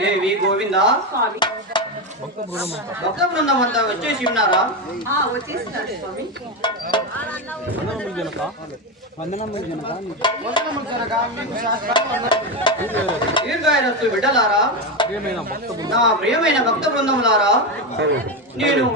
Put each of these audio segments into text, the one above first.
దేవి గోవింద భక్త బృందం అంతా వచ్చేసి ఉన్నారా? దీర్ఘాయరస్సు బిడ్డలారా, నా ప్రియమైన భక్త బృందములారా, నేను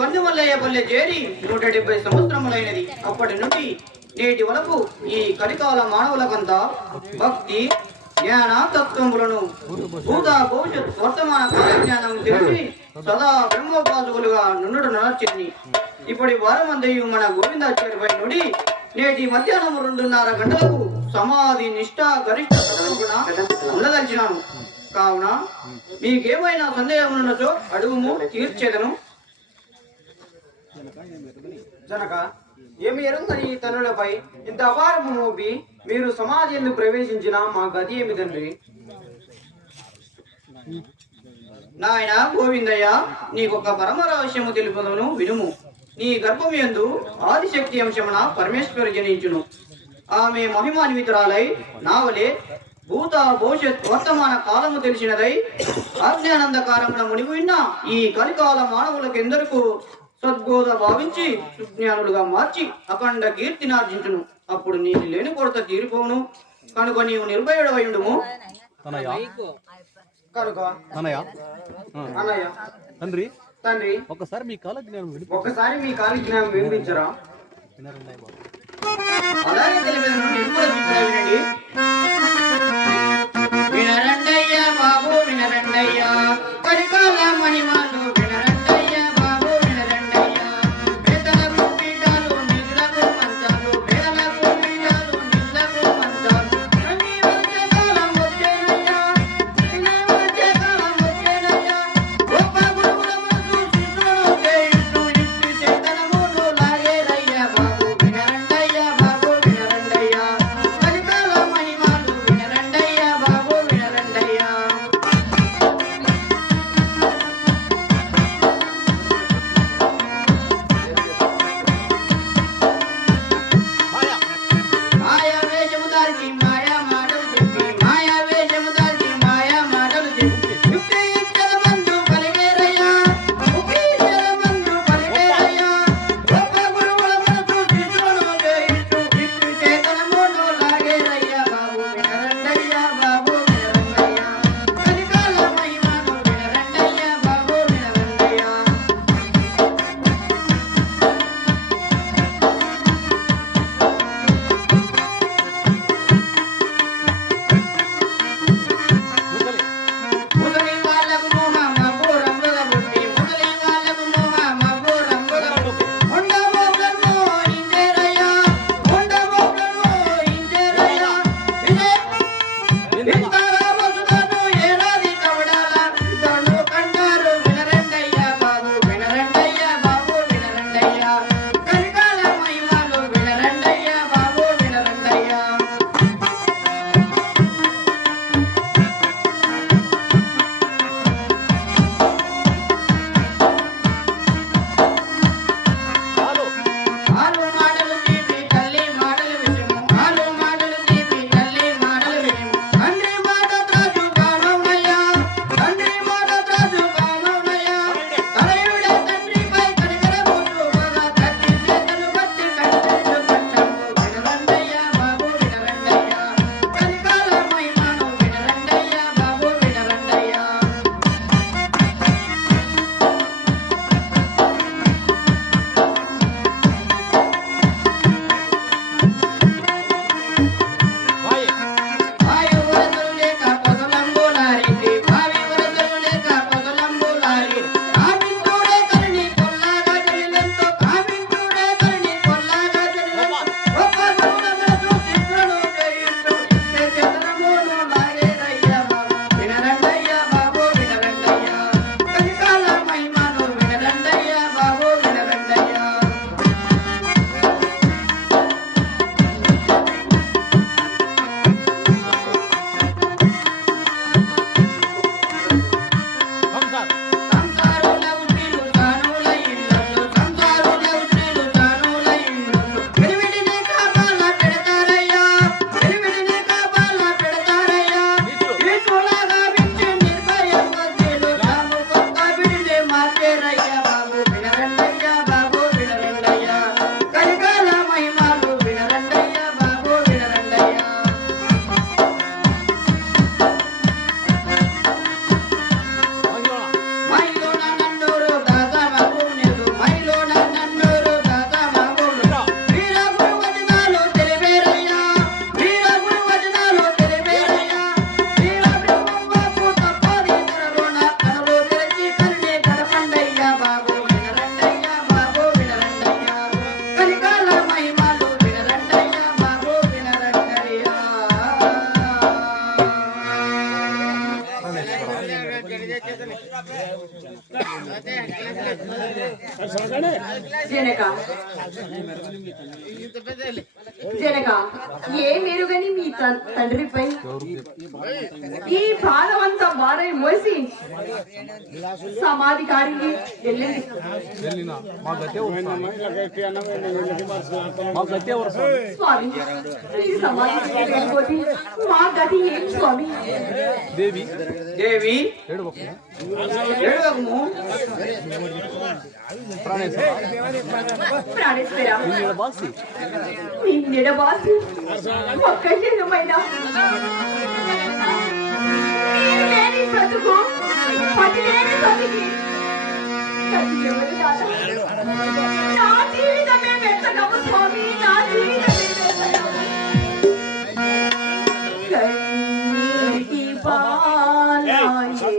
కన్నుమల్లయ్య పల్లె చేరి 170 సంవత్సరములైనది. అప్పటి నుండి నేటి వరకు ఈ కలికాల మానవులకంతా భక్తి జ్ఞాన తత్వములను భూత భవిష్యత్ వర్తమాన కాలజ్ఞానం తెలిసి సదా బ్రహ్మోపాసకులుగా నుండు నడచింది. ఇప్పటి వారమందయు మన గోవిందాచార్యపై నుండి నేటి మధ్యాహ్నం 2:30 గంటలకు సమాధి నిష్ఠ గరిష్ట ఉండదలిచినాను. కావున మీకేమైనా సందేహం ఉన్నచో అడుగుము, తీర్చేదను. జనక, ఏమి ఎరుందని తనులపై ఇంత అపారము మోపి మీరు సమాధి ఎందుకు ప్రవేశించిన మా గది ఏమి తండ్రి? నాయన గోవిందయ్య, నీకొక పరమ రహస్యము తెలుపుదను, వినుము. నీ గర్భం యందు ఆదిశక్తి అంశమున పరమేశ్వరి జనించును. ఆమె మహిమాన్వితురాలై నావలే భూత భవిష్యత్ వర్తమాన కాలము తెలిసినదై అజ్ఞానందకారమున మునిగిన ఈ కలికాల మానవులకెందరకు సద్బోధ భావించి సుజ్ఞానులుగా మార్చి అఖండ కీర్తినార్జించును. అప్పుడు నీకు లేని కొరత తీరిపోను. కనుక నీవు నిర్భయుడవయుండుము. కనుక అన్నయ్య తండ్రి తండ్రి ఒకసారి మీ కాలజ్ఞానం వినిపించరా? అలాగే తెలియదు, వినండి. వినరండయ్యా బాబు, వినరండయ్యా కలికాల మణిమాలు, వినరండయ్యా బాబు, వినరండయ్యా. పేదలకు పీఠాలు, నిధులకు మంచాలు, పేదలకు పీఠాలు, నిధులకు మంచాలు. అన్ని వచ్చే కాలం వచ్చేనయ్యా, అన్ని వచ్చే కాలం వచ్చేనయ్యా. గొప్ప గురువుల మనసు శిష్యులను చేయుచు యుక్తి చేతనమును లాగేరయ్యా బాబు, వినరండయ్యా బాబు, వినరండయ్యా కలికాల మణిమాలు, జనక జనక ఏ మెరుగని మీ తండ్రిపై ఈ భారమంతా భారం మోసి సమాధి కాడికి వెళ్ళండి. స్వామి మీరు సమాధి వెళ్ళిపోతే మా గతి ఏం స్వామి? దేవి ఏడవకము. ప్రాణేశ్వర నిన్నెడబాసి ఒక్క క్షణమైన లేని బ్రతుకు పది లేని బతికి ఎవరు కాదా? నా జీవితమే వెతకము స్వామి, నా జీవితమే వెతకము. కన్నీటి పాలాయే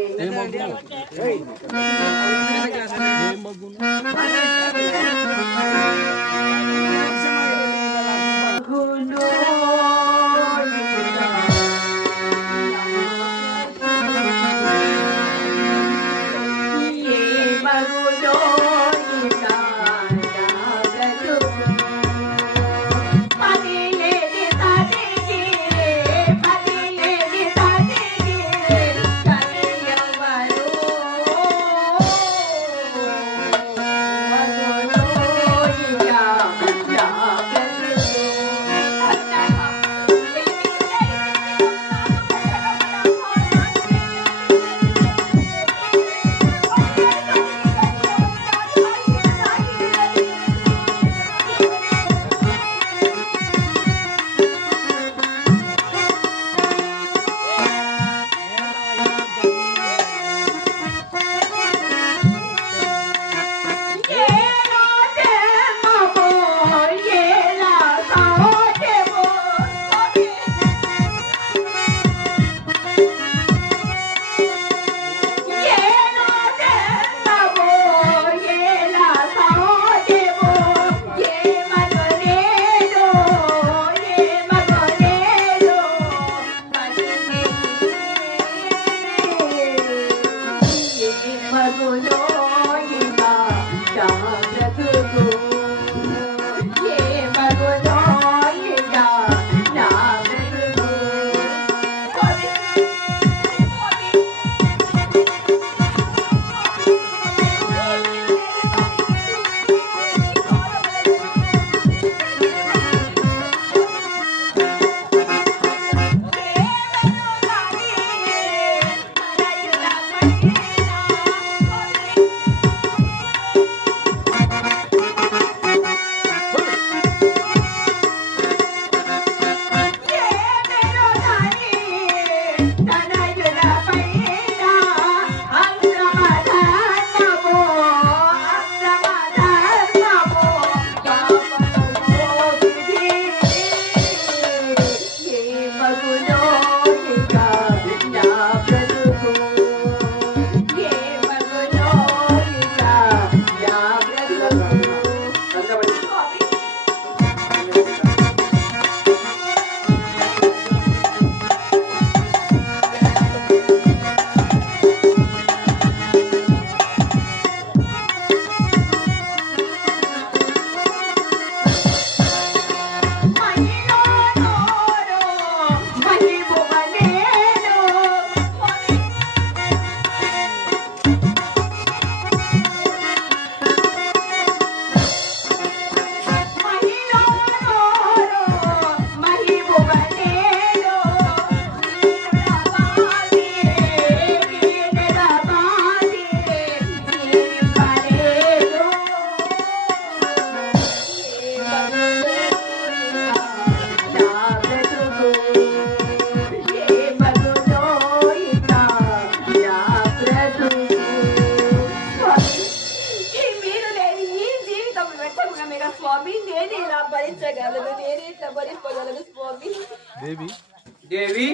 దేవి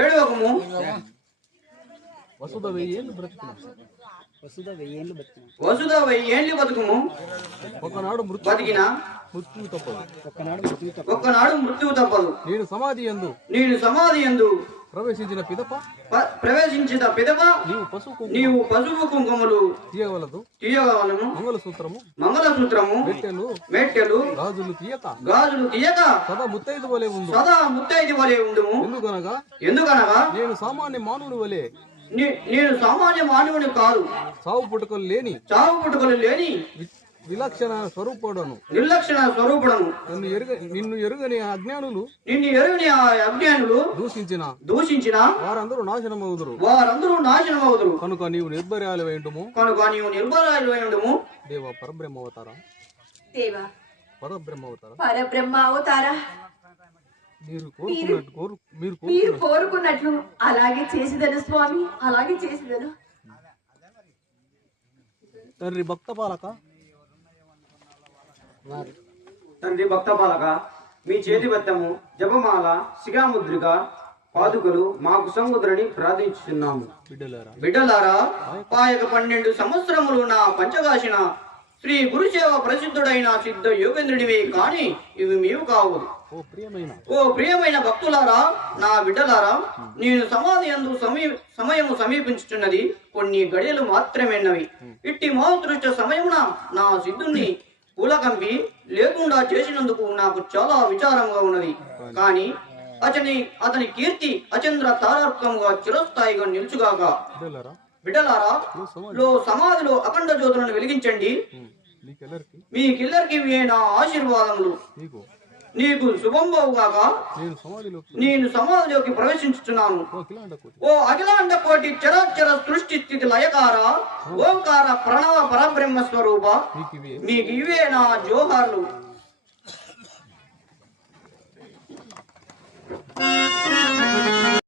ఏడవకము. వసుధ 1000 ఏళ్ళు బతుకుము. ఒకనాడు మృత్యువు తప్పదు. నేను సమాధి యందు ప్రవేశించిన పిదప ప్రవేశించిన పిదప నీవు పసుపు కుంకుమలు తీయగలను. మంగళసూత్రము మెట్టెలు గాజులు తీయక సదా ముత్తైదు వలె ఉండుము. ఎందుకనగా నేను సామాన్య మానవుని వలె నేను సామాన్య మానవుని కాదు, చావు పుట్టుకలు లేని నిర్లక్షణ స్వరూపుడను. నిన్ను ఎరుగని అజ్ఞానులు దూషించిన వారందరూ నాశనమవుదురు. కనుక నీవు నిర్భయాలు వేయటము. దేవ పరబ్రహ్మ అవతారా మీరు కోరుకున్నట్లు అలాగే చేసిదను స్వామి, అలాగే చేసిదను. తండ్రి భక్త పాలక మీ చేతి బత్తము జపమాల శిఖాముద్రిక పాదుకలు మాకు సముద్రని ప్రార్థించుతున్నాము. బిడ్డలారా, పాయక 12 సంవత్సరములు నా పంచగాసిన శ్రీ గురుసేవ ప్రసిద్ధుడైన సిద్ధ యోగేంద్రుడివే కాని ఇవి మీవు కావు. ఓ ప్రియమైన భక్తులారా, నా బిడ్డలారా, నేను సమాధి యందు సమయము సమీపించుచున్నది కొన్ని గడియలు మాత్రమేనవి. ఇట్టి మహోదృష్ట సమయమున నా సిద్ధుణ్ణి కూలకంపి లేకుండా చేసినందుకు నాకు చాలా విచారంగా ఉన్నది. కానీ అతని కీర్తి అచంద్ర తారార్కముగా చిరస్థాయిగా నిలుచుగాక. బిడ్డలారా, సమాధిలో అఖండ జ్యోతులను వెలిగించండి. మీకెల్లరికి నా ఆశీర్వాదములు. నీకు శుభంబవుగాక. నేను సమాధిలోకి ప్రవేశించుతున్నాను. ఓ అఖిలాండ కోటి చరాచర సృష్టి స్థితి లయకార ఓంకార ప్రణవ పరబ్రహ్మ స్వరూప, మీకు ఇవే నా జోహార్లు.